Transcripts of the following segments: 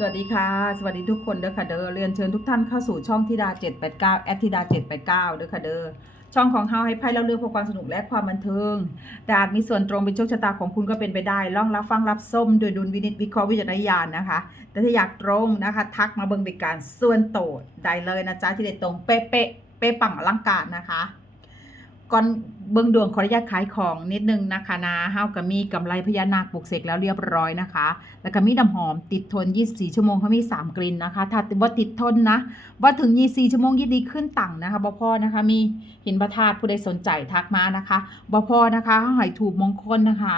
สวัสดีค่ะ สวัสดีทุกคนเด้อค่ะเด้อเรียนเชิญทุกท่านเข้าสู่ช่องธิดา 789แอดธิดา 789เด้อค่ะเด้อช่องของเฮาให้ไพ่เล่าเรื่องเพื่อความสนุกและความบันเทิง แต่อาจมีส่วนตรงเป็นโชคชะตาของคุณก็เป็นไปได้ล่องรับฟังรับส้มโดยดุลวินิจวิเคราะห์วิจารณญาณนะคะ แต่ถ้าอยากตรงนะคะ ทักมาเบิ่งเป็นการส่วนโตได้เลยนะจ๊ะที่เด็ดตรงเป๊ะเป๊ะเป๊ะปังอลังการนะคะ ก่อนเบิ่งดวงขออนุญาตขายของนิดนึงนะคะนะเฮาก็มีกำไรพญานาคปลุกเสกแล้วเรียบร้อยนะคะ แล้วก็มีน้ำหอมติดทน 24 ชั่วโมงเขามี 3 กลิ่นนะคะ ถ้าว่าติดทนนะว่าถึง 24 ชั่วโมงยินดีขึ้นตังค์นะคะบพ่อนะคะ มีหินประทาดผู้ใดสนใจทักมานะคะบพ่อนะคะหอยถูกมงคลนะคะ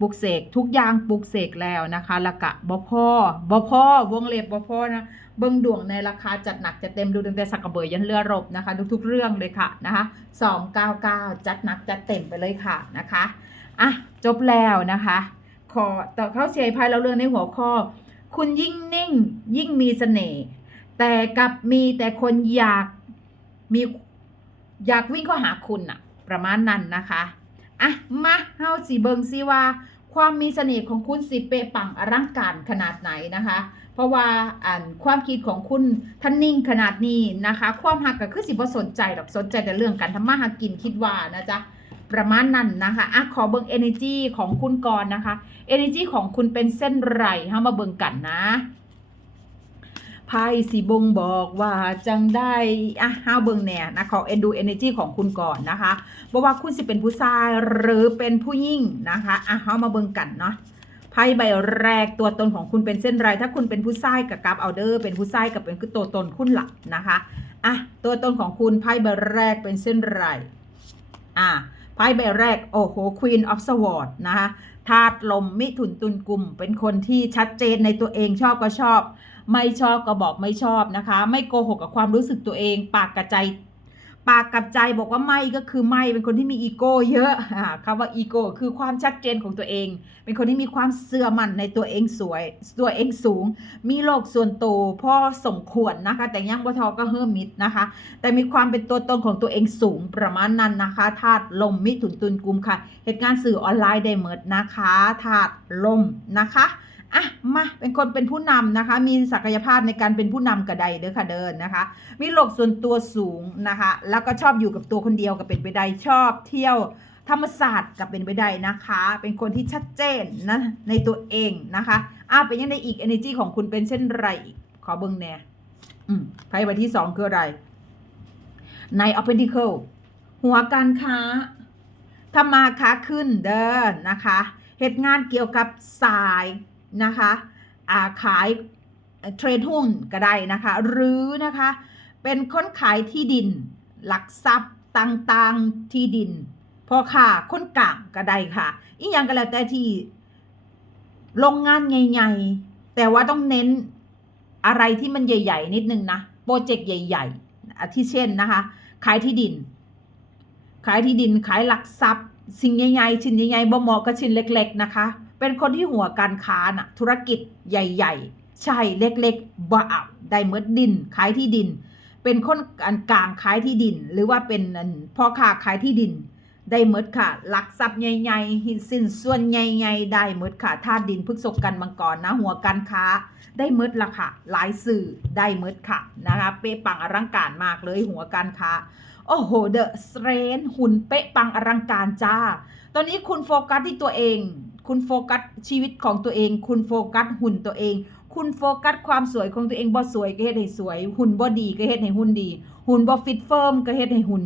ปลุกเสกทุกอย่างปลุกเสกแล้วนะคะแล้วก็บพ่อบพ่อวงเล็บบพ่อนะ เบิ้งดวงในราคาจัดหนักจัดเต็มดูตั้งแต่สักกระเบยยันเรือรบนะคะทุกๆเรื่องเลยค่ะนะคะ299 จัดหนักจัดเต็มไปเลยค่ะนะคะอะจบแล้วนะคะขอต่อเข้าเสียพายเราเรื่องในหัวข้อ คุณยิ่งนิ่งยิ่งมีเสน่ห์แต่กลับมีแต่คนอยากมีอยากวิ่งเข้าหาคุณอะประมาณนั้นนะคะอะมาเฮาสีเบิงซิว่า ความมีเสน่ห์ของคุณสิเปปังอลังการขนาดไหนนะคะ เพราะว่าอ่านความคิดของคุณท่านนิ่งขนาดนี้นะคะ ความหักก็คือสิบ่สนใจหรอกสนใจแต่เรื่องการทำมาหากินคิดว่านะจ๊ะประมาณนั้นนะคะอะขอเบิ่ง energy ของคุณก่อนนะคะ energy ของคุณเป็นเส้นไรฮามาเบิ่งกันนะ ไพ่สีบงบอกว่าจังได้อะเฮาเบิงแน่นะขอเอ็นดู energy ของคุณก่อนนะคะบอกว่าคุณสิเป็นผู้ชายหรือเป็นผู้หญิงนะคะอะเฮามาเบิงกันเนาะไพ่ใบแรกตัวตนของคุณเป็นเส้นไร ถ้าคุณเป็นผู้ชายกับกับเอาเดอร์เป็นผู้ชายกับเป็นคือตัวตนคุณหลักนะคะอะตัวตนของคุณไพ่ใบแรกเป็นเส้นไรอะ ไพ่ใบแรก โอ้โห Queen of Swords นะคะธาตุลมมิถุนตุลกลุ่ม เป็นคนที่ชัดเจนในตัวเองชอบก็ชอบ ไม่ชอบก็บอกไม่ชอบนะคะ ไม่โกหกกับความรู้สึกตัวเอง ปากกับใจ ปากกับใจบอกว่าไม่ก็คือไม่เป็นคนที่มีอีโก้เยอะอ่าคำว่าอีโก้คือความชัดเจนของตัวเอง เป็นคนที่มีความเสื่อมั่นในตัวเองสวย ตัวเองสูง มีโลกส่วนตัวพ่อสมควรนะคะ แต่ยังบ่ทอก็เฮิ่มมิดนะคะ แต่มีความเป็นตัวตนของตัวเองสูงประมาณนั้นนะคะธาตุลมมิถุนตุลกุมค่ะ เหตุการณ์สื่อออนไลน์ได้เหมิดนะคะธาตุลมนะคะ อะมาเป็นคนเป็นผู้นำนะคะ มีศักยภาพในการเป็นผู้นำกระไดเด้อค่ะเดินนะคะ มีโลกส่วนตัวสูงนะคะ แล้วก็ชอบอยู่กับตัวคนเดียวกับเป็นไปได้ชอบเที่ยวธรรมศาสตร์กับเป็นไปได้นะคะ เป็นคนที่ชัดเจนนะในตัวเองนะคะอะเป็นยังไงอีก energy ของคุณเป็นเช่นไรอีกขอเบิ่งแน่อืมไพ่ใบที่สองคืออะไรใน o p p e n t i c l e หัวการค้าทำมาค้าขึ้นเด้อนะคะเหตุงานเกี่ยวกับสาย นะคะาขายเทรดหุ้นก็ได้นะคะ หรือนะคะ เป็นคนขายที่ดิน หลักทรัพย์ต่างๆที่ดินพอค่ะคนกลางก็ได้ค่ะ อีกอย่างก็แล้วแต่ที่โรงงานใหญ่ๆ แต่ว่าต้องเน้นอะไรที่มันใหญ่ ๆ นิดนึงนะ โปรเจกต์ใหญ่ๆอาทิเช่นนะคะ ขายที่ดิน ขายที่ดินขายหลักทรัพย์ สิ่งใหญ่ๆชิ้นใหญ่ๆบ่เหมาะกับชิ้นเล็ก ๆ นะคะ เป็นคนที่หัวการค้าน่ะธุรกิจใหญ่ ๆ ใช่เล็กๆบ่เอาได้เมดดินขายที่ดิน เป็นคนกลางขายที่ดิน หรือว่าเป็นพ่อค้าขายที่ดิน ได้เมดค่ะหลักทรัพย์ใหญ่ๆหินสินส่วนใหญ่ๆได้เมดค่ะธาตุดินพฤกษกกันมังกรนะหัวการค้า ได้เมดละค่ะหลายสื่อได้เมดค่ะนะคะเป๊ะปังอลังการมากเลยหัวการค้าโอ้โหเดอะเตรนหุ่นเป๊ะปังอลังการจ้า ตอนนี้คุณโฟกัสที่ตัวเอง คุณโฟกัสชีวิตของตัวเอง คุณโฟกัสหุ่นตัวเอง คุณโฟกัสความสวยของตัวเองบ่สวยก็เฮ็ดให้สวย หุ่นบ่ดีก็เฮ็ดให้หุ่นดี หุ่นบ่ฟิตเฟิร์มก็เฮ็ดให้หุ่น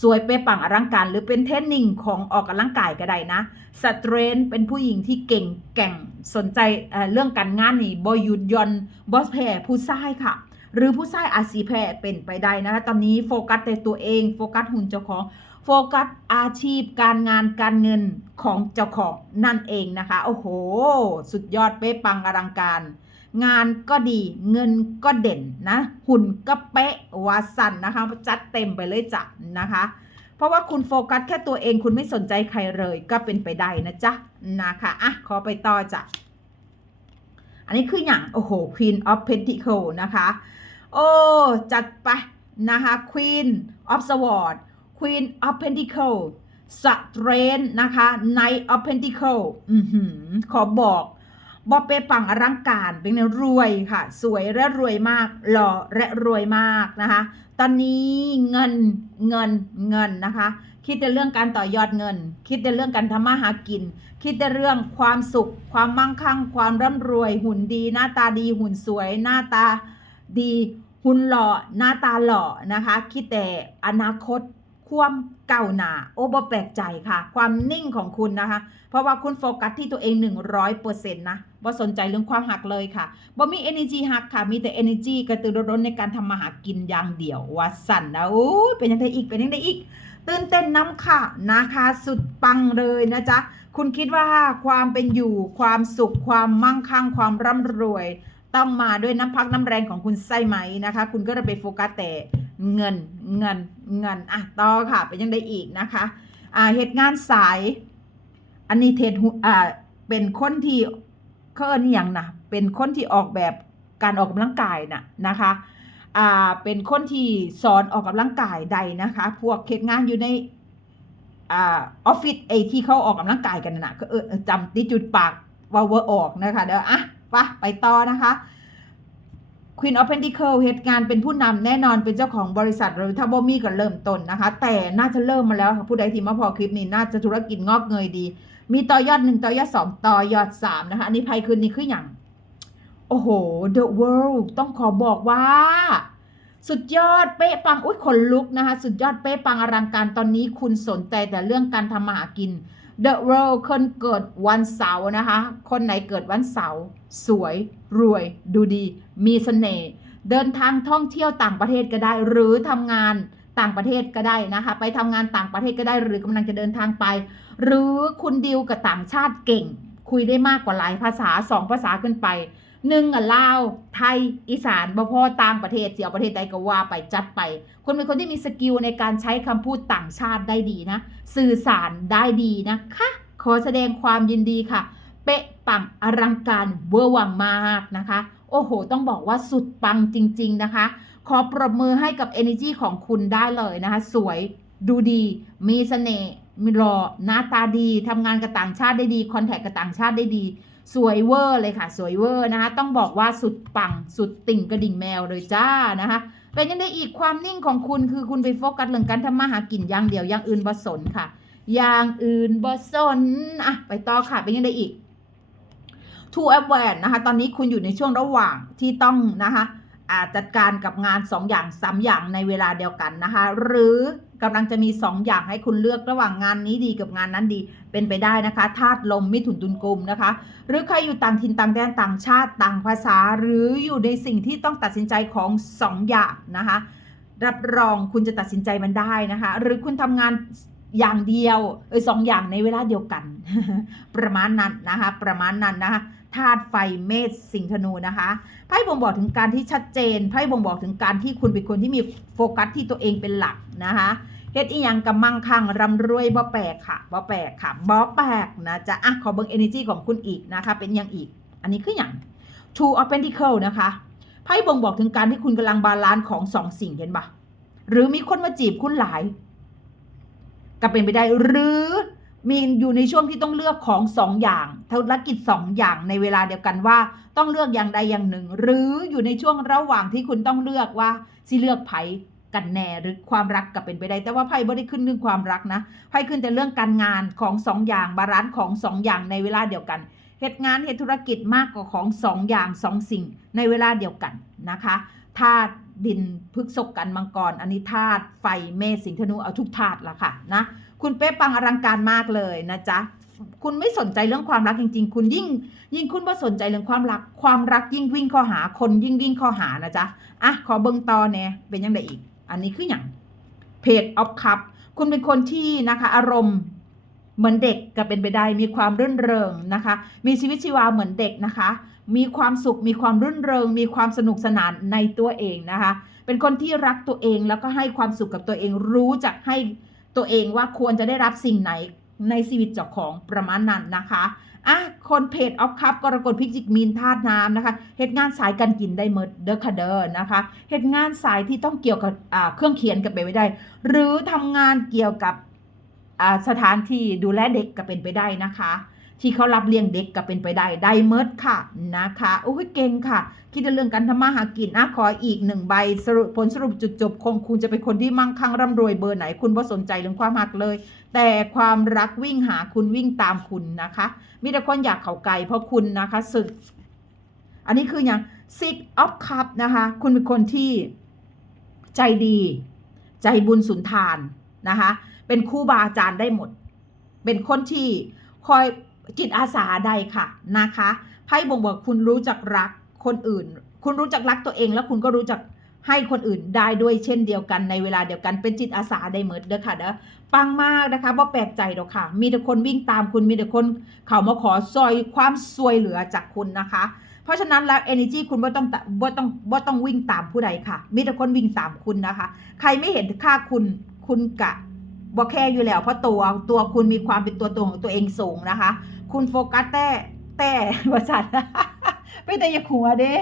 สวยเป๊ะปังอลังการ หรือเป็นเทรนนิ่งของออกกำลังกายก็ได้นะสเตรนเป็นผู้หญิงที่เก่งแก่งสนใจเรื่องการงานนี่บ่หยุดย่อนบ่แพ้ผู้ชายค่ะ หรือผู้ชายอาจสีแพ้เป็นไปได้นะคะตอนนี้โฟกัสแต่ตัวเองโฟกัสหุ่นเจ้าของโฟกัสอาชีพการงานการเงินของเจ้าของนั่นเองนะคะ โอ้โห สุดยอดเป๊ะปังอลังการ งานก็ดีเงินก็เด่นนะ หุ่นก็เป๊ะวาสันนะคะ จัดเต็มไปเลยจ้ะนะคะ เพราะว่าคุณโฟกัสแค่ตัวเองคุณไม่สนใจใครเลยก็เป็นไปได้นะจ๊ะนะคะอะขอไปต่อจ้ะอันนี้คืออย่างโอ้โห Queen of Pentacle นะคะ โอ้ จัดไปนะคะ Queen of Swords Queen of Pentacle Strength นะคะ Knight of Pentacle อือหือขอบอกบอเปปังอลังการเป็นไงรวยค่ะ สวยและรวยมาก หล่อและรวยมากนะคะ ตอนนี้เงินเงินเงินนะคะ คิดในเรื่องการต่อยอดเงิน คิดในเรื่องการทำมาหากิน คิดในเรื่องความสุข ความมั่งคั่ง ความร่ำรวย หุ่นดี หน้าตาดีหุ่นสวย หน้าตาดี หุ่นหล่อหน้าตาหล่อนะคะ คิดแต่อนาคตความเก่าหนาโอ้บ่แปลกใจค่ะ ความนิ่งของคุณนะคะ เพราะว่าคุณโฟกัสที่ตัวเอง 100%นะบ่สนใจเรื่องความหักเลยค่ะบ่มี energy หักค่ะ มีแต่ energy กระตือรือร้นในการทำมาหากินอย่างเดียวว่าสั่นนะโอ้เป็นยังไงอีกเป็นยังไงอีกตื่นเต้นน้ำค่ะนะคะสุดปังเลยนะจ๊ะ คุณคิดว่าความเป็นอยู่ ความสุขความมั่งคั่งความร่ำรวย ต้องมาด้วยน้ำพักน้ำแรงของคุณใช่ไหมนะคะ คุณก็จะไปโฟกัสแต่เงินเงินเงินอะต่อค่ะเป็นยังไงอีกนะคะอ่าเหตุงานสาย อันนี้เทศหุอ่าเป็นคนที่เขาเอิ้นอย่างนะเป็นคนที่ออกแบบการออกกำลังกายน่ะนะคะอ่าเป็นคนที่สอนออกกำลังกายใดนะคะ พวกเขตงานอยู่ในอ่าออฟฟิศไอที่เขาออกกำลังกายกันน่ะก็เออจำที่จุดปากว่าเวอร์ออกนะคะเดี๋ยวอะ ไปไปต่อนะคะ Queen of Pentacles เหตุงานเป็นผู้นำแน่นอนเป็นเจ้าของบริษัทหรือถ้าบ่มีก็เริ่มต้นนะคะ แต่น่าจะเริ่มมาแล้วผู้ใดที่มาพอคลิปนี้น่าจะธุรกิจงอกเงยดี มีต่อยอดหนึ่งต่อยอดสองต่อยอดสามนะคะ อันนี้ภัยคืนนี้คืออย่างโอ้โห The World ต้องขอบอกว่า สุดยอดเป๊ะปัง อุ้ยขนลุกนะคะ สุดยอดเป๊ะปังอลังการตอนนี้คุณสนใจแต่เรื่องการทำมาหากิน The World คนเกิดวันเสาร์นะคะ คนไหนเกิดวันเสาร์สวย รวย ดูดี มีเสน่ห์เดินทางท่องเที่ยวต่างประเทศก็ได้ หรือทำงานต่างประเทศก็ได้นะคะ ไปทำงานต่างประเทศก็ได้ หรือกำลังจะเดินทางไป หรือคุณดิวกับต่างชาติเก่ง คุยได้มากกว่าหลายภาษาสองภาษาขึ้นไป หนึ่งอะลาว ไทย อีสานบ่พอต่างประเทศเสียวประเทศใดก็ว่าไปจัดไปคุณเป็นคนที่มีสกิลในการใช้คำพูดต่างชาติได้ดีนะ สื่อสารได้ดีนะคะ ขอแสดงความยินดีค่ะ เป๊ะปังอลังการเวอร์วังมากนะคะ โอ้โห ต้องบอกว่าสุดปังจริง ๆนะคะ ขอปรบมือให้กับ energy ของคุณได้เลยนะคะ สวยดูดี มีเสน่ห์มีหล่อหน้าตาดีทำงานกับต่างชาติได้ดี คอนแทคกับต่างชาติได้ดี สวยเวอร์เลยค่ะสวยเวอร์นะคะต้องบอกว่าสุดปังสุดติ่งกระดิ่งแมวเลยจ้านะคะเป็นยังไงอีกความนิ่งของคุณคือคุณไปโฟกัสเรื่องการทำมาหากินอย่างเดียวอย่างอื่นบ่สนค่ะ อย่างอื่นบ่สนอะไปต่อค่ะเป็นยังไงอีกทูแอปแวนนะคะตอนนี้คุณอยู่ในช่วงระหว่างที่ต้องนะคะ จัดการกับงาน 2 อย่าง3อย่างในเวลาเดียวกันนะคะ หรือกำลังจะมี 2 อย่างให้คุณเลือกระหว่างงานนี้ดีกับงานนั้นดีเป็นไปได้นะคะธาตุลมมิถุนตุลกุมนะคะ หรือใครอยู่ต่างถิ่นต่างแดนต่างชาติต่างภาษา หรืออยู่ในสิ่งที่ต้องตัดสินใจของ 2 อย่างนะคะ รับรองคุณจะตัดสินใจมันได้นะคะ หรือคุณทำงานอย่างเดียวเออสองอย่างในเวลาเดียวกัน ประมาณนั้นนะคะ ประมาณนั้นนะคะ ธาตุไฟเมษสิงธนูนะคะไพ่บ่งบอกถึงการที่ชัดเจนไพ่บ่งบอกถึงการที่คุณเป็นคนที่มีโฟกัสที่ตัวเองเป็นหลักนะคะเฮ็ดอีหยังกับมั่งคั่งร่ำรวยบ่แปลกค่ะบ่แปลกค่ะบ่แปลกนะจ๊ะอะขอเบิ่ง energy ของคุณอีกนะคะ เป็นอย่างอีก อันนี้คืออย่าง two of pentacle นะคะไพ่บ่งบอกถึงการที่คุณกำลังบาลานซ์ของสองสิ่งเห็นปะหรือมีคนมาจีบคุณหลาย ก็เป็นไปได้หรือ มีอยู่ในช่วงที่ต้องเลือกของสองอย่างธุรกิจสองอย่างในเวลาเดียวกันว่า ต้องเลือกอย่างใดอย่างหนึ่ง หรืออยู่ในช่วงระหว่างที่คุณต้องเลือกว่าสิเลือกไผ่กันแน่หรือความรักก็เป็นไปได้ แต่ว่าไพ่ไม่ได้ขึ้นเรื่องความรักนะไพ่ขึ้นแต่เรื่องการงานของสองอย่างบาลานซ์ของสองอย่างในเวลาเดียวกันเหตุงานเหตุธุรกิจมากกว่าของสองอย่างสองสิ่งในเวลาเดียวกันนะคะธาตุดินพฤกษกกันมังกรอันนี้ธาตุไฟเมษสิงธนูเอาทุกธาตุละค่ะนะ คุณเป๊ะปังอลังการมากเลยนะจ๊ะคุณไม่สนใจเรื่องความรักจริง ๆ คุณยิ่ง ยิ่งคุณว่าสนใจเรื่องความรัก ความรักยิ่งวิ่งข้าหา คนยิ่งวิ่งข้าหานะจ๊ะ อะ ขอเบิ้งต่อเนี่ยเป็นยังไงอีก อันนี้คืออย่างเพจออฟคัพคุณเป็นคนที่นะคะ อารมณ์เหมือนเด็กก็เป็นไปได้ มีความรื่นเริงนะคะ มีชีวิตชีวาเหมือนเด็กนะคะ มีความสุข มีความรื่นเริง มีความสนุกสนานในตัวเองนะคะ เป็นคนที่รักตัวเองแล้วก็ให้ความสุขกับตัวเอง รู้จักให้ ตัวเองว่าควรจะได้รับสิ่งไหนในชีวิตเจ้าของประมาณนั้นนะคะอะคนเพจออฟคัพกรกฎพิจิกมีนธาตุน้ำนะคะเหตุงานสายการกินได้เมดเดอร์คาเดอร์นะคะเหตุงานสายที่ต้องเกี่ยวกับเครื่องเขียนกับไปไม่ได้ หรือทำงานเกี่ยวกับสถานที่ดูแลเด็กก็เป็นไปได้นะคะ ที่เขารับเลี้ยงเด็กก็เป็นไปได้ได้เมิดค่ะนะคะโอ้ยเก่งค่ะ คิดเรื่องการทำมาหากินอะขออีกหนึ่งใบสรุปผลสรุปจุดจบคงคุณจะเป็นคนที่มั่งคั่งร่ำรวยเบอร์ไหน คุณบ่สนใจเรื่องความหักเลย แต่ความรักวิ่งหาคุณวิ่งตามคุณนะคะ มีแต่คนอยากเข้าไกลเพราะคุณนะคะสึก อันนี้คืออย่าง six of cup นะคะ คุณเป็นคนที่ใจดี ใจบุญสุนทานนะคะ เป็นครูบาอาจารย์ได้หมด เป็นคนที่คอย จิตอาสาใดค่ะนะคะไพ่บ่งบอกคุณรู้จักรักคนอื่น คุณรู้จักรักตัวเอง แล้วคุณก็รู้จักให้คนอื่นได้ด้วยเช่นเดียวกันในเวลาเดียวกันเป็นจิตอาสาได้เหมือนเด้อค่ะเด้อปังมากนะคะบ่แปลกใจหรอกค่ะ มีแต่คนวิ่งตามคุณมีแต่คนเขามาขอซอยความซวยเหลือจากคุณนะคะ เพราะฉะนั้นแล้ว energy คุณบ่ต้องตะบ่ต้องบ่ต้องวิ่งตามผู้ใดค่ะ มีแต่คนวิ่งตามคุณนะคะ ใครไม่เห็นค่าคุณคุณกะบ่แค่อยู่แล้วเพราะตัวตัวคุณมีความเป็นตัวตนของตัวเองสูงนะคะ คุณโฟกัสแต่แต่ว่าสัตว์ไม่แต่อย่าหัวเด้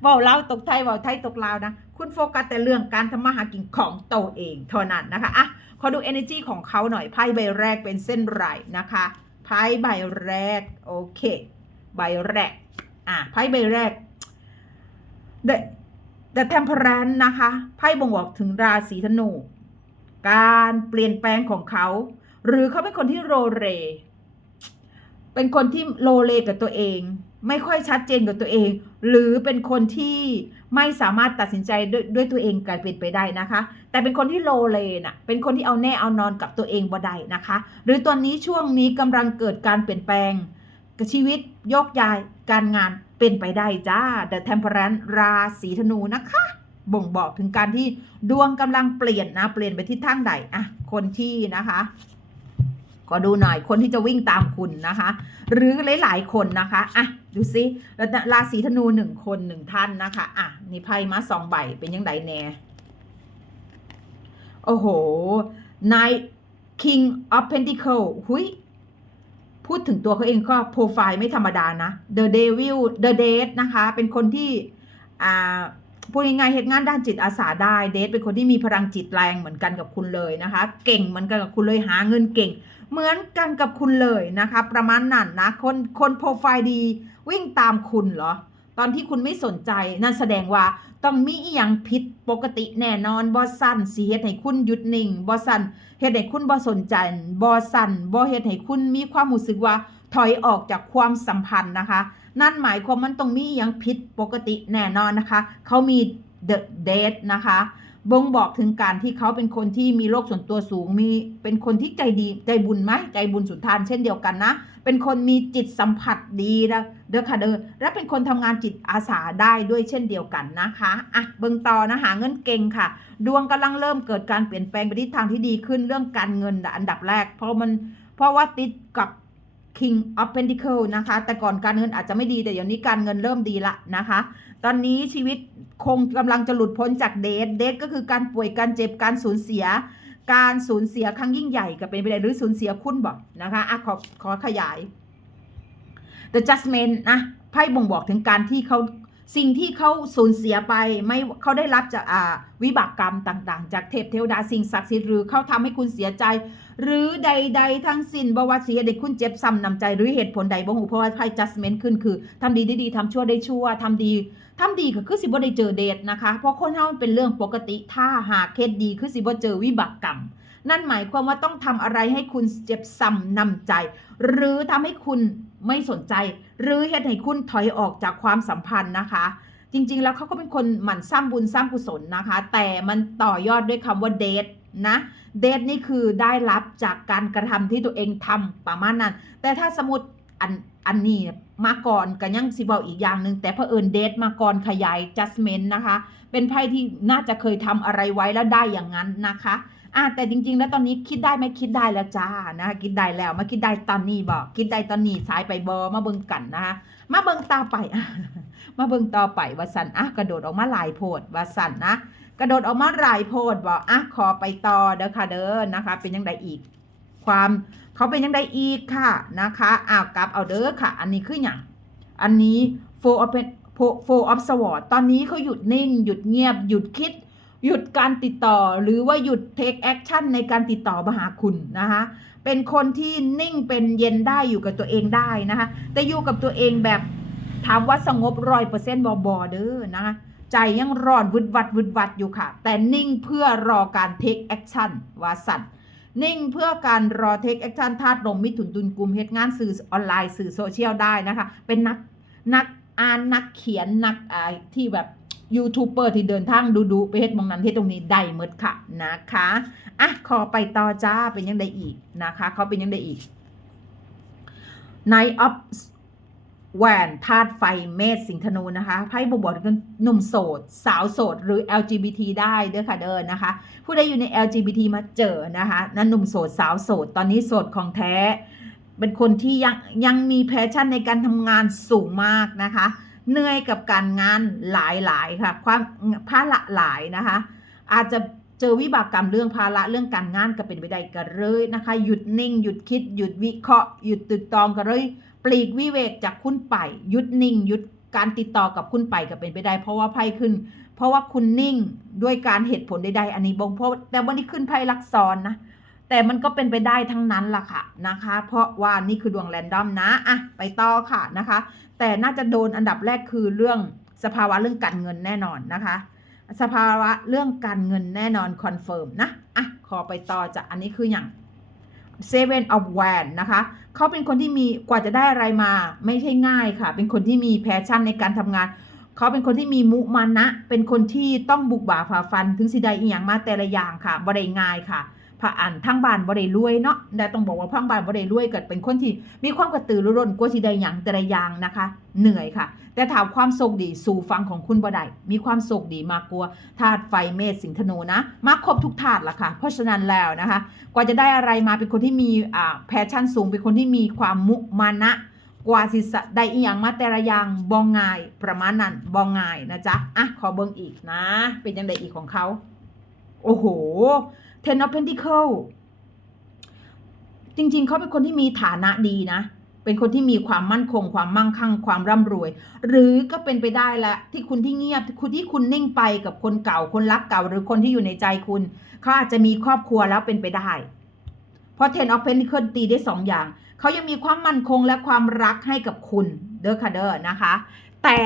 เว่าเล่าวตกไทยเว่าไทยตกลาวนะ คุณโฟกัสแต่เรื่องการทำมาหากินของตัวเองเท่านั้นนะคะอะขอดู energy ของเขาหน่อยไพ่ใบแรกเป็นเส้นไรนะคะไพ่ใบแรกโอเคใบแรกอะไพ่ใบแรก The The Temperance นะคะไพ่บ่งบอกถึงราศีธนู การเปลี่ยนแปลงของเขา หรือเขาเป็นคนที่โรเร เป็นคนที่โลเลกับตัวเอง ไม่ค่อยชัดเจนกับตัวเอง หรือเป็นคนที่ไม่สามารถตัดสินใจด้วยด้วยตัวเองการเป็นไปได้นะคะ แต่เป็นคนที่โลเลน่ะเป็นคนที่เอาแน่เอานอนกับตัวเองบ่ได้นะคะ หรือตอนนี้ช่วงนี้กำลังเกิดการเปลี่ยนแปลงกับชีวิตโยกย้ายการงานเป็นไปได้จ้า The Temperance ราศีธนูนะคะบ่งบอกถึงการที่ดวงกำลังเปลี่ยนนะ เปลี่ยนไปทิศทางใดอะคนที่นะคะ ขอดูหน่อยคนที่จะวิ่งตามคุณนะคะ หรือหลาย ๆ คนนะคะอะดูซิราศีธนูหนึ่งคนหนึ่งท่านนะคะอะนี่ไพ่มาสองใบเป็นยังไงแน่โอ้โห Knight King of Pentacle หุยพูดถึงตัวเขาเองก็โปรไฟล์ไม่ธรรมดานะ The Devil The Dead นะคะ เป็นคนที่อ่าพูดง่ายๆเหตุงานด้านจิตอาสาได้เดทเป็นคนที่มีพลังจิตแรงเหมือนกันกับคุณเลยนะคะ เก่งเหมือนกันกับคุณเลยหาเงินเก่ง เหมือนกันกับคุณเลยนะคะ ประมาณนั้นนะ คนคนโปรไฟล์ดีวิ่งตามคุณเหรอ ตอนที่คุณไม่สนใจนั่นแสดงว่าต้องมีอหย่างผิดปกติแน่นอนบอสันสีเฮ็ดให้คุณหยุดนิ่งบอสันเฮ็ดให้คุณบอสนใจบอสันบอเฮ็ดให้คุณมีความรู้สึกว่าถอยออกจากความสัมพันธ์นะคะ นั่นหมายความมันต้องมีอย่างผิดปกติแน่นอนนะคะ เขามี the date นะคะ บ่งบอกถึงการที่เขาเป็นคนที่มีโลกส่วนตัวสูง มีเป็นคนที่ใจดีใจบุญไหมใจบุญสุนทานเช่นเดียวกันนะ เป็นคนมีจิตสัมผัสดีนะเด้อค่ะเด้อและเป็นคนทำงานจิตอาสาได้ด้วยเช่นเดียวกันนะคะอะเบิ่งต่อนะหาเงินเก่งค่ะ ดวงกำลังเริ่มเกิดการเปลี่ยนแปลงไปทิศทางที่ดีขึ้นเรื่องการเงินอันดับแรก เพราะมันเพราะว่าติดกับ King of Pentacle นะคะ แต่ก่อนการเงินอาจจะไม่ดีแต่เดี๋ยวนี้การเงินเริ่มดีละนะคะ ตอนนี้ชีวิตคงกำลังจะหลุดพ้นจากเดทเดทก็คือการป่วยการเจ็บการสูญเสีย การสูญเสียครั้งยิ่งใหญ่ก็เป็นไปได้หรือสูญเสียคุณบอกนะคะอะขอขอขยาย The Judgment นะไพ่บ่งบอกถึงการที่เขา สิ่งที่เขาสูญเสียไปไม่เขาได้รับจากวิบากกรรมต่างๆ จากเทพเทวดาสิ่งศักดิ์สิทธิ์หรือเขาทำให้คุณเสียใจ หรือใด ๆ ทั้งสิ้นบว่าเสียเด็กคุณเจ็บซ้ำนำใจ หรือเหตุผลใดบ่หูเพราะว่าไพ่ judgment ขึ้นคือทำดีได้ดีทำชั่วได้ชั่วทำดีทำดีก็คือสิบ่ได้เจอเดทนะคะ เพราะคนเฮามันเป็นเรื่องปกติถ้าหากเคสดีคือสิบ่เจอวิบากกรรม นั่นหมายความว่าต้องทำอะไรให้คุณเจ็บซ้ำนำใจ หรือทำให้คุณไม่สนใจ หรือเหตุให้คุณถอยออกจากความสัมพันธ์นะคะ จริง ๆ แล้วเขาก็เป็นคนหมั่นสร้างบุญสร้างกุศลนะคะ แต่มันต่อยอดด้วยคำว่าเดทนะเดทนี่คือได้รับจากการกระทำที่ตัวเองทำประมาณนั้น แต่ถ้าสมมติอันอันนี้มาก่อนก็ยังสิเว้าอีกอย่างหนึ่งแต่เผอิญเดทมาก่อนขยาย judgment นะคะ เป็นไพ่ที่น่าจะเคยทำอะไรไว้แล้วได้อย่างนั้นนะคะ อะแต่จริง ๆ แล้วตอนนี้คิดได้ไหมคิดได้แล้วจ้านะคิดได้แล้วมาคิดได้ตอนนี้บอกคิดได้ตอนนี้สายไปบอมาเบิ่งกันนะคะมาเบิ่งตาไปมาเบิ่งต่อไปว่าสันอะกระโดดออกมาหลายโพดว่าสันนะกระโดดออกมาหลายโพดบอกอะขอไปต่อเด้อค่ะเด้อนะคะ เป็นยังไงอีก ความเขาเป็นยังไงอีกค่ะนะคะอ้าวกลับเอาเด้อค่ะ อันนี้คืออย่างอันนี้ four of Pen- four four of swords ตอนนี้เขาหยุดนิ่ง หยุดเงียบ หยุดคิด หยุดการติดต่อหรือว่าหยุด take action ในการติดต่อมาหาคุณนะคะเป็นคนที่นิ่งเป็นเย็นได้อยู่กับตัวเองได้นะคะแต่อยู่กับตัวเองแบบถามว่าสงบร้อยเปอร์เซ็นต์บอบอเด้อนะคะใจยังร้อนวึดวัดวึดวัดอยู่ค่ะ แต่นิ่งเพื่อรอการ take action ว่าสัตว์นิ่งเพื่อการรอ take action ธาตุลมมิถุนตุลกลุ่มเหตุงานสื่อออนไลน์สื่อโซเชียลได้นะคะ เป็นนักนักอ่านนักเขียนนักอ่าที่แบบ ยูทูบเบอร์ที่เดินทางดูดูๆไปเฮ็ดมองนั้นเฮ็ดตรงนี้ได้หมดค่ะนะคะอะขอไปต่อจ้าเป็นยังไงอีกนะคะ เขาเป็นยังไงอีก Night of แหวนธาตุไฟเมษสิงธนูนะคะไพ่บ่งบอกถึงหนุ่มโสด สาวโสด หรือ LGBT ได้เด้อค่ะเดินนะคะ ผู้ใดอยู่ใน LGBT มาเจอนะคะนั่นหนุ่มโสด สาวโสด ตอนนี้โสดของแท้ เป็นคนที่ยังยังมีแพชชั่นในการทำงานสูงมากนะคะ เหนื่อยกับการงานหลายๆค่ะความภาระหลายนะคะ อาจจะเจอวิบากกรรมเรื่องภาระเรื่องการงานก็เป็นไปได้กันเลยนะคะ หยุดนิ่ง หยุดคิด หยุดวิเคราะห์หยุดตึกตองกันเลย ปลีกวิเวกจากคุณไป หยุดนิ่ง หยุดการติดต่อกับคุณไปก็เป็นไปได้ เพราะว่าไพ่ขึ้น เพราะว่าคุณนิ่งด้วยการเหตุผลใดๆอันนี้บ่งเพราะแต่วันนี้ขึ้นไพ่ลักษรนะแต่มันก็เป็นไปได้ทั้งนั้นล่ะค่ะนะคะ เพราะว่านี่คือดวงแรนดอมนะอะไปต่อค่ะนะคะ แต่น่าจะโดนอันดับแรกคือเรื่องสภาวะเรื่องการเงินแน่นอนนะคะ สภาวะเรื่องการเงินแน่นอนคอนเฟิร์มนะอะขอไปต่อจากอันนี้คืออย่าง Seven of w a n นะคะเขาเป็นคนที่มีกว่าจะได้อะไรมาไม่ใช่ง่ายค่ะ เป็นคนที่มีแพชชั่นในการทำงานเขาเป็นคนที่มีมุมานะ เป็นคนที่ต้องบุกบ่าฝ่าฟันถึงสิได้อีหยังมาแต่ละอย่างค่ะบ่ได้ง่ายค่ะ พระอันทั้งบ้านบ่ได้รวยเนาะแต่ต้องบอกว่าพังบ้านบ่ได้รวยเกิดเป็นคนที่มีความกระตือรือร้นกว่าสิได้หยังแต่ละอย่างนะคะ เหนื่อยค่ะ แต่ถามความโชคดีสู่ฟังของคุณบ่ได้มีความโชคดีมากกว่าธาตุไฟเมษสิงธนูนะมาครบทุกธาตุละค่ะ เพราะฉะนั้นแล้วนะคะ กว่าจะได้อะไรมาเป็นคนที่มีอ่าแพชชั่นสูง เป็นคนที่มีความมุมานะกว่าสิสได้อีหยังมาแต่ละอย่างบองง่าย ประมาณนั้นบองง่ายนะจ๊ะอะขอเบิ่งอีกนะ เป็นยังไงอีกของเขา โอ้โห Ten of Pentacle จริง ๆ เขาเป็นคนที่มีฐานะดีนะ เป็นคนที่มีความมั่นคง ความมั่งคั่ง ความร่ำรวย หรือก็เป็นไปได้ละที่คุณที่เงียบคุณที่คุณนิ่งไปกับคนเก่า คนรักเก่า หรือคนที่อยู่ในใจคุณ เขาอาจจะมีครอบครัวแล้วเป็นไปได้ เพราะ Ten of Pentacle ตีได้สองอย่าง เขายังมีความมั่นคงและความรักให้กับคุณ เด้อค่ะเด้อนะคะ แต่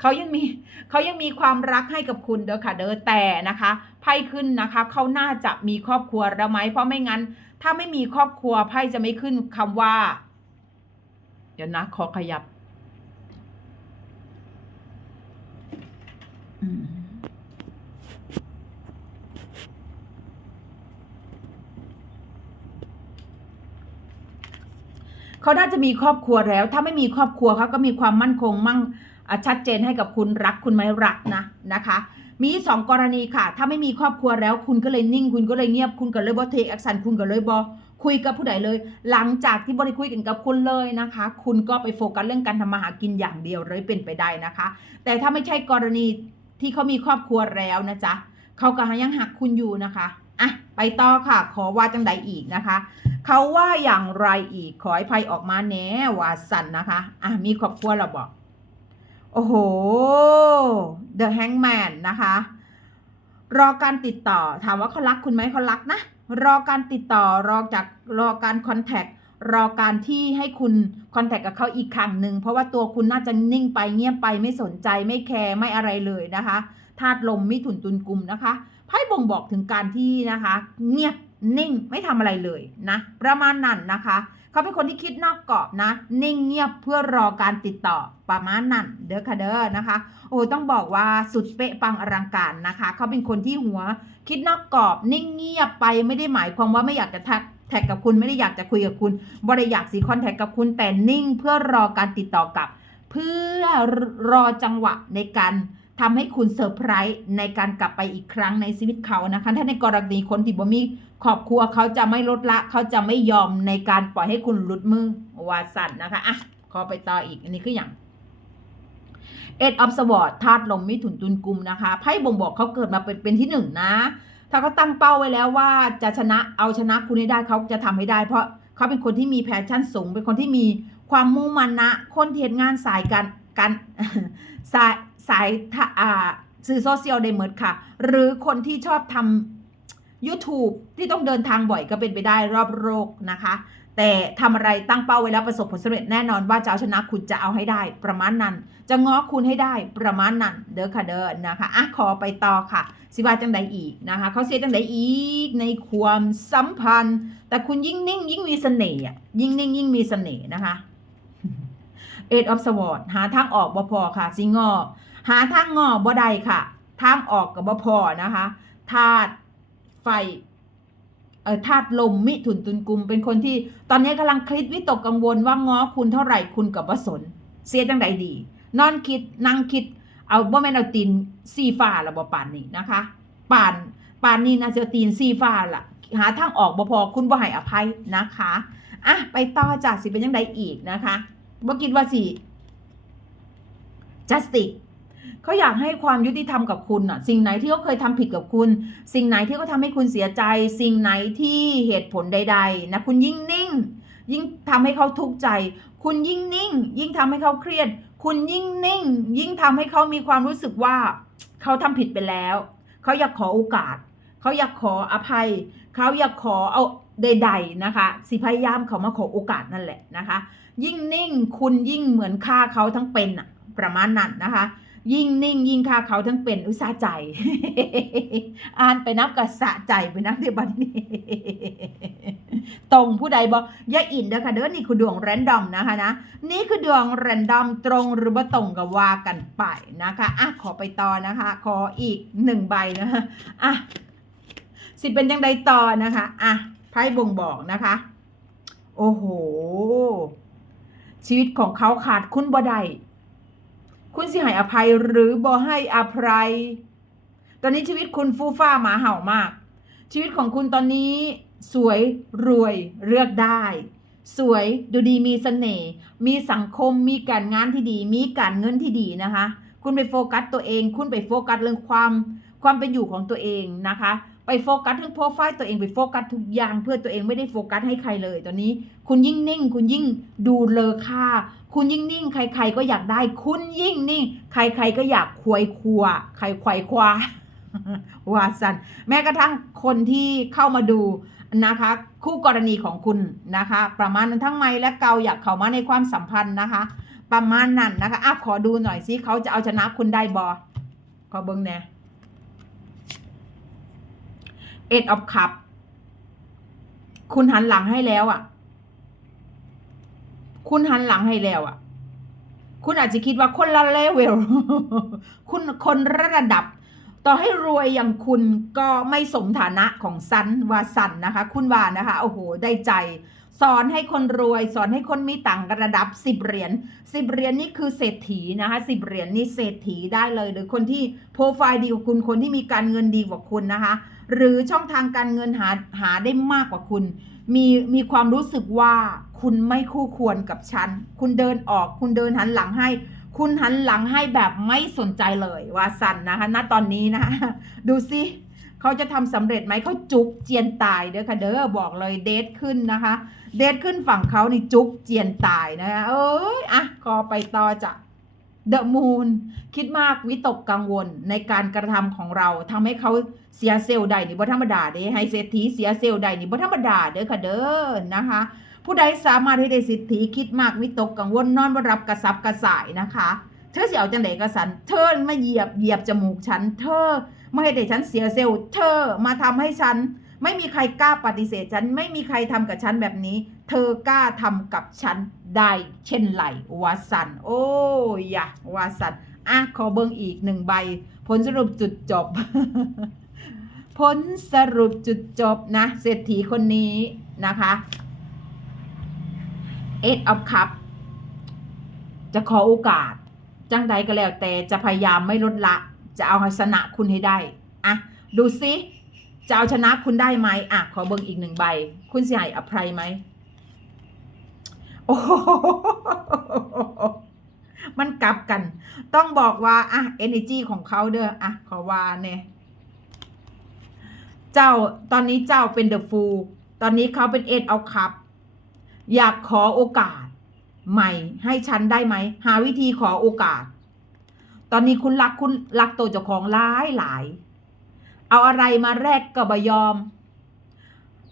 เขายังมีเขายังมีความรักให้กับคุณเด้อค่ะ เด้อแต่นะคะไพ่ขึ้นนะคะเขาน่าจะมีครอบครัวแล้วไหมเพราะไม่งั้น ถ้าไม่มีครอบครัวไพ่จะไม่ขึ้นคำว่า เดี๋ยวนะขอขยับเขาน่าจะมีครอบครัวแล้ว ถ้าไม่มีครอบครัวเขาก็มีความมั่นคงมั่ง ชัดเจนให้กับคุณรักคุณไม่รักนะนะคะ มีสองกรณีค่ะ ถ้าไม่มีครอบครัวแล้วคุณก็เลยนิ่ง คุณก็เลยเงียบคุณก็เลยบอเทคแอคชั่นคุณก็เลยบอคุยกับผู้ใดเลย หลังจากที่บริคุยกันกับคุณเลยนะคะ คุณก็ไปโฟกัสเรื่องการทำมาหากินอย่างเดียวเลยเป็นไปได้นะคะ แต่ถ้าไม่ใช่กรณีที่เขามีครอบครัวแล้วนะจ๊ะเขาก็ยังหักคุณอยู่นะคะอะไปต่อค่ะ ขอว่าจังใดอีกนะคะ เขาว่าอย่างไรอีกขอให้ภัยออกมาแน่ว่าสันนะคะอะมีครอบครัวเราบอก โอ้โห The Hangman นะคะ รอการติดต่อ ถามว่าเขารักคุณไหมเขารักนะ รอการติดต่อ รอจาก รอการคอนแทค รอการที่ให้คุณคอนแทคกับเขาอีกครั้งหนึ่ง เพราะว่าตัวคุณน่าจะนิ่งไปเงียบไปไม่สนใจไม่แคร์ไม่อะไรเลยนะคะธาตุลมมิถุนตุลกุมนะคะ ไพ่บ่งบอกถึงการที่นะคะ เงียบนิ่งไม่ทำอะไรเลยนะ ประมาณนั้นนะคะ เขาเป็นคนที่คิดนอกกรอบนะ นิ่งเงียบเพื่อรอการติดต่อประมาณนั้นเด้อค่ะเด้อนะคะ โอ้ต้องบอกว่าสุดเป๊ะปังอลังการนะคะ เขาเป็นคนที่หัว คิดนอกกรอบ นิ่งเงียบไปไม่ได้หมายความว่าไม่อยากจะทักแท็กกับคุณไม่ได้อยากจะคุยกับคุณบริอยากสีคอนแทคกับคุณแต่นิ่งเพื่อรอการติดต่อกลับ เพื่อรอจังหวะในการ ทำให้คุณเซอร์ไพรส์ในการกลับไปอีกครั้งในชีวิตเขานะคะ ถ้าในกรณีคนที่บ่มีครอบครัวเขาจะไม่ลดละ เขาจะไม่ยอมในการปล่อยให้คุณลุดมือวาสันนะคะอะขอไปต่ออีกอันนี้คืออย่างเอ็ดออฟสวอร์ดธาตุลมมิถุนตุลกุมนะคะไพ่บ่งบอกเขาเกิดมาเป็นเป็นที่หนึ่งนะ ถ้าเขาตั้งเป้าไว้แล้วว่าจะชนะเอาชนะคุณให้ได้เขาจะทำให้ได้ เพราะเขาเป็นคนที่มีแพชชั่นสูง เป็นคนที่มีความมุ่งมั่นนะคนที่เห็นงานสายการการ สายสายอ่าสื่อโซเชียลได้หมดค่ะ หรือคนที่ชอบทำ YouTube ที่ต้องเดินทางบ่อยก็เป็นไปได้รอบโลกนะคะ แต่ทำอะไรตั้งเป้าไว้แล้วประสบผลสำเร็จแน่นอนว่าจะเอาชนะคุณจะเอาให้ได้ ประมาณนั้น จะง้อคุณให้ได้ประมาณนั้น เด้อค่ะเด้อนะคะอะขอไปต่อค่ะ สิว่าจังใดอีกนะคะเขาเสียจังใดอีกในความสัมพันธ์ แต่คุณยิ่งนิ่งยิ่งมีเสน่ห์อะยิ่งนิ่งยิ่งมีเสน่ห์นะคะ เอ็ดออฟสวอตหาทางออกบ่พอค่ะสิงอหาทางงอบ่ได้ค่ะ ทางออกกับบ่พอนะคะธาตุไฟเอ่อธาตุลมมิถุนตุนกุม เป็นคนที่ตอนนี้กำลังคลิดวิตกกังวลว่าง้อคุณเท่าไหร่คุณกับบ่สน เสียจังใดดี นอนคิดนั่งคิด เอาบ่แม่นเอาตีนซีฟ้าละบ่ป่านนี้นะคะป่านป่านนี้นะเสียตีนซีฟ้าละหาทางออกบ่พอคุณบ่ให้อภัยนะคะอะไปต่อจากสิเป็นยังไงอีกนะคะ บ่คิดว่าสิ justice เขาอยากให้ความยุติธรรมกับคุณอะสิ่งไหนที่เขาเคยทำผิดกับคุณ สิ่งไหนที่เขาทำให้คุณเสียใจ สิ่งไหนที่เหตุผลใด ๆ นะ คุณยิ่งนิ่ง ยิ่งทำให้เขาทุกข์ใจ คุณยิ่งนิ่ง ยิ่งทำให้เขาเครียด คุณยิ่งนิ่ง ยิ่งทำให้เขามีความรู้สึกว่าเขาทำผิดไปแล้ว เขาอยากขอโอกาส เขาอยากขออภัย เขาอยากขอเอาใด ๆนะคะ สิพยายามเขามาขอโอกาสนั่นแหละนะคะ ยิ่งนิ่งคุณยิ่งเหมือนฆ่าเขาทั้งเป็นอะประมาณนั้นนะคะ ยิ่งนิ่ง ยิ่งฆ่าเขาทั้งเป็นอุตสาใจ อ่านไปนับกับสะใจไปนับที่บัดนี้ ตรงผู้ใดบอกอย่าอินเด้อค่ะเด้อนี่คือดวงแรนดอมนะคะนะ นี่คือดวงแรนดอมตรงหรือว่าตรงกับว่ากันไปนะคะอะขอไปต่อนะคะ ขออีกหนึ่งใบนะคะอะสิเป็นยังไงต่อนะคะอะไพ่บ่งบอกนะคะ โอ้โห ชีวิตของเขาขาดคุณบ่ได้คุณสิให้อภัยหรือบ่ให้อภัย ตอนนี้ชีวิตคุณฟูฟ้าหมาเห่ามาก ชีวิตของคุณตอนนี้ สวยรวยเลือกได้ สวยดูดีมีเสน่ห์มีสังคมมีการงานที่ดี มีการเงินที่ดีนะคะ คุณไปโฟกัสตัวเอง คุณไปโฟกัสเรื่องความความเป็นอยู่ของตัวเองนะคะ ไปโฟกัสเรื่องโปรไฟล์ตัวเองไปโฟกัสทุกอย่างเพื่อตัวเองไม่ได้โฟกัสให้ใครเลยตอนนี้ คุณยิ่งนิ่ง คุณยิ่งดูเลอค่า คุณยิ่งนิ่ง ใคร ๆ ก็อยากได้ คุณยิ่งนิ่ง ใคร ๆ ก็อยากควยครัวใครควยควาวาสันแม้กระทั่งคนที่เข้ามาดูนะคะ คู่กรณีของคุณนะคะ ประมาณนั้นทั้งไม่และเกาอยากเข้ามาในความสัมพันธ์นะคะ ประมาณนั้นนะคะอะขอดูหน่อยสิเขาจะเอาชนะคุณได้บอขอเบิ้งแน่ เอ็ดออฟคัพคุณหันหลังให้แล้วอะ คุณหันหลังให้แล้วอะ คุณอาจจะคิดว่าคนละเลเวล คุณคนระดับ ต่อให้รวยอย่างคุณก็ไม่สมฐานะของซันว่าสันนะคะ คุณว่านะคะ โอ้โห ได้ใจ สอนให้คนรวย สอนให้คนมีตังค์ระดับสิบเหรียญสิบเหรียญนี่คือเศรษฐีนะคะสิบเหรียญนี่เศรษฐีได้เลย หรือคนที่โปรไฟล์ดีกว่าคุณ คนที่มีการเงินดีกว่าคุณนะคะ หรือช่องทางการเงินหาหาได้มากกว่าคุณ มีมีความรู้สึกว่าคุณไม่คู่ควรกับฉัน คุณเดินออก คุณเดินหันหลังให้ คุณหันหลังให้แบบไม่สนใจเลย ว่าสันนะคะ ณ ตอนนี้นะคะดูสิเขาจะทำสำเร็จไหม เขาจุกเจียนตายเด้อค่ะ เด้อบอกเลยเดทขึ้นนะคะ เดทขึ้นฝั่งเขานี่จุกเจียนตายนะคะเอ้ย อะขอไปต่อจ้ะ เดอะมูนคิดมากวิตกกังวลในการกระทำของเราทำให้เขาเสียเซลล์ใดนี่บ่ธรรมดาเด้ให้เศรษฐีเสียเซลล์ใดนี่บ่ธรรมดาเด้อค่ะเด้อนะคะ ผู้ใดสามารถให้ได้สิทธิคิดมากวิตกกังวลนอนบ่รับกระสับกระส่ายนะคะเธอสิเอาจังไดกระสันเธอมาเหยียบเหยียบจมูกฉัน เธอไม่ให้ได้ฉันเสียเซลล์เธอมาทำให้ฉัน ไม่มีใครกล้าปฏิเสธฉัน ไม่มีใครทำกับฉันแบบนี้ เธอกล้าทำกับฉันได้เช่นไรวาสัน โอ้ยอย่าวาสันอะขอเบิ่งอีกหนึ่งใบ ผลสรุปจุดจบ ผลสรุปจุดจบนะเศรษฐีคนนี้นะคะ Eight of Cup จะขอโอกาส จังใดก็แล้วแต่จะพยายามไม่ลดละ จะเอาชนะคุณให้ได้อะดูซิจะเอาชนะคุณได้ไหมอะขอเบิ่งอีกหนึ่งใบ คุณเสิให้อภัยไหม โอ้มันกลับกัน ต้องบอกว่า อะ energy ของเขาเด้อ อะ ขอว่าเนี่ย เจ้า ตอนนี้เจ้าเป็น the fool ตอนนี้เขาเป็น eight of cup อยากขอโอกาส ใหม่ ให้ฉันได้ไหม หาวิธีขอโอกาส ตอนนี้คุณรักคุณรักตัวเจ้าของหลายหลาย เอาอะไรมาแลกกับบยอม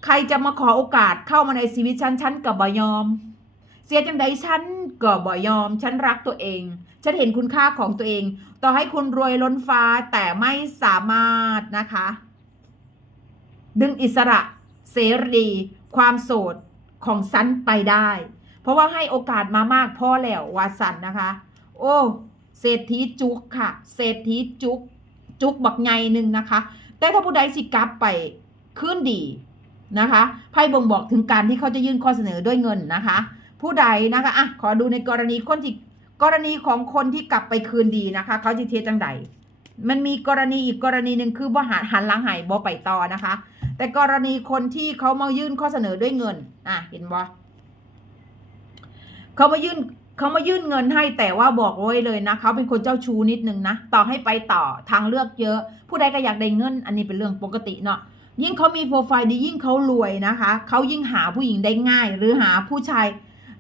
ใครจะมาขอโอกาสเข้ามาในชีวิตฉัน ฉันกับบยอม เสียจังใดฉันก็บ่ยอม ฉันรักตัวเอง ฉันเห็นคุณค่าของตัวเอง ต่อให้คุณรวยล้นฟ้าแต่ไม่สามารถนะคะ ดึงอิสระเสรี ความโสดของฉันไปได้ เพราะว่าให้โอกาสมามากพอแล้ววาสันนะคะ โอ้เศรษฐีจุกค่ะ เศรษฐีจุก จุกบักไงหนึ่งนะคะ แต่ถ้าผู้ใดสิกลับไปขึ้นดีนะคะไพ่บ่งบอกถึงการที่เขาจะยื่นข้อเสนอด้วยเงินนะคะ ผู้ใดนะคะอะขอดูในกรณีคนที่กรณีของคนที่กลับไปคืนดีนะคะ เขาจะเทจังใดมันมีกรณีอีกกรณีหนึ่งคือว่หันหันหลังหายบ่ไปต่อนะคะ แต่กรณีคนที่เขามายื่นข้อเสนอด้วยเงินอะเห็นบ่เขามายื่นเขามายื่นเงินให้แต่ว่าบอกไว้เลยนะเขาเป็นคนเจ้าชู้นิดนึงนะต่อให้ไปต่อทางเลือกเยอะ ผู้ใดก็อยากได้เงิน อันนี้เป็นเรื่องปกติเนาะยิ่งเขามีโปรไฟล์ดียิ่งเขารวยนะคะเขายิ่งหาผู้หญิงได้ง่าย หรือหาผู้ชาย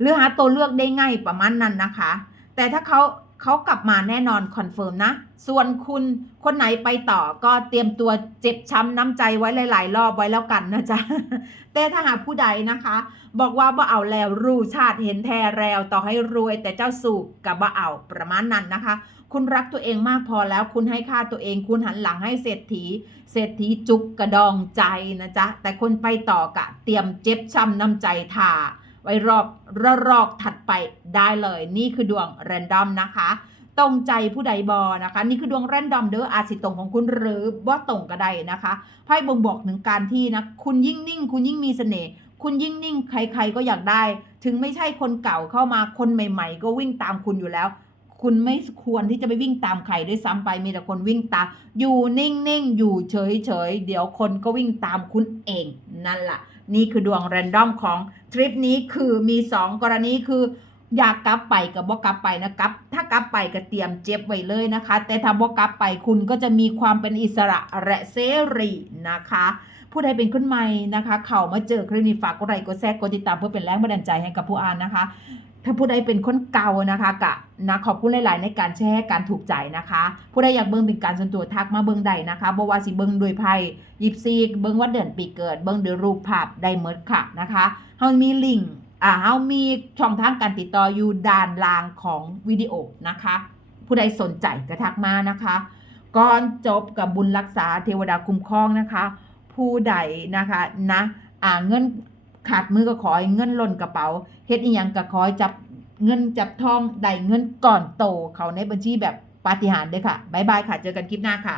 หรือหาตัวเลือกได้ง่ายประมาณนั้นนะคะ แต่ถ้าเขาเขากลับมาแน่นอนคอนเฟิร์มนะ ส่วนคุณคนไหนไปต่อก็เตรียมตัวเจ็บช้ำน้ำใจไว้หลาย ๆ รอบไว้แล้วกันนะจ๊ะ แต่ถ้าหากผู้ใดนะคะ บอกว่าบ่เอาแล้วรู้ชาติเห็นแท้แล้วต่อให้รวยแต่เจ้าสู่กับบ่เอาประมาณนั้นนะคะ คุณรักตัวเองมากพอแล้ว คุณให้ค่าตัวเอง คุณหันหลังให้เศรษฐี เศรษฐีจุกกระดองใจนะจ๊ะ แต่คนไปต่อกะ เตรียมเจ็บช้ำน้ำใจท่า ไว้รอบระรอกถัดไปได้เลย นี่คือดวงแรนดอมนะคะ ตรงใจผู้ใดบอนะคะ นี่คือดวงแรนดอมเด้ออาจสิตรงของคุณหรือว่าตรงก็ได้นะคะไพ่บ่งบอกถึงการที่นะคุณยิ่งนิ่ง คุณยิ่งมีเสน่ห์คุณยิ่งนิ่งใคร ๆก็อยากได้ ถึงไม่ใช่คนเก่าเข้ามาคนใหม่ ๆ ก็วิ่งตามคุณอยู่แล้ว คุณไม่ควรที่จะไปวิ่งตามใครด้วยซ้ำไปมีแต่คนวิ่งตาม อยู่นิ่งๆอยู่เฉยๆเดี๋ยวคนก็วิ่งตามคุณเองนั่นแหละ นี่คือดวงแรนดอมของทริปนี้คือมี 2 กรณีคืออยากกลับไปกับบ่กลับไปนะครับ ถ้ากลับไปก็เตรียมเจ็บไว้เลยนะคะ แต่ถ้าบ่กลับไปคุณก็จะมีความเป็นอิสระและเสรีนะคะ ผู้ใดเป็นคนใหม่นะคะ เข้ามาเจอคลิปนี้ฝากกดไลค์กดแชร์กดติดตามเพื่อเป็นแรงบันดาลใจให้กับผู้อ่านนะคะ ถ้าผู้ใดเป็นคนเก่านะคะกะนะขอบคุณหลาย ๆ ในการแชร์การถูกใจนะคะ ผู้ใดอยากเบิ่งเป็นการส่วนตัวทักมาเบิ่งได้นะคะบ่ว่าสิเบิ่งโดยไพ่ยิปซีเบิ่งว่าเดือนปีเกิด เบิ่งโดยรูปภาพได้หมดค่ะนะคะเฮามีลิงก์อ่าเฮามีช่องทางการติดต่ออยู่ด้านล่างของวิดีโอนะคะ ผู้ใดสนใจก็ทักมานะคะก่อนจบกับบุญรักษาเทวดาคุ้มครองนะคะ ผู้ใดนะคะนะอ่าเงินขาดมือก็ขอให้เงินล่นกระเป๋า ฮ็ดอีหยังก็ขอให้จับเงินจับทองได้เงินก่อนโตเขาในบัญชีแบบปาฏิหาริย์เด้ค่ะ บ๊ายบายค่ะ เจอกันคลิปหน้าค่ะ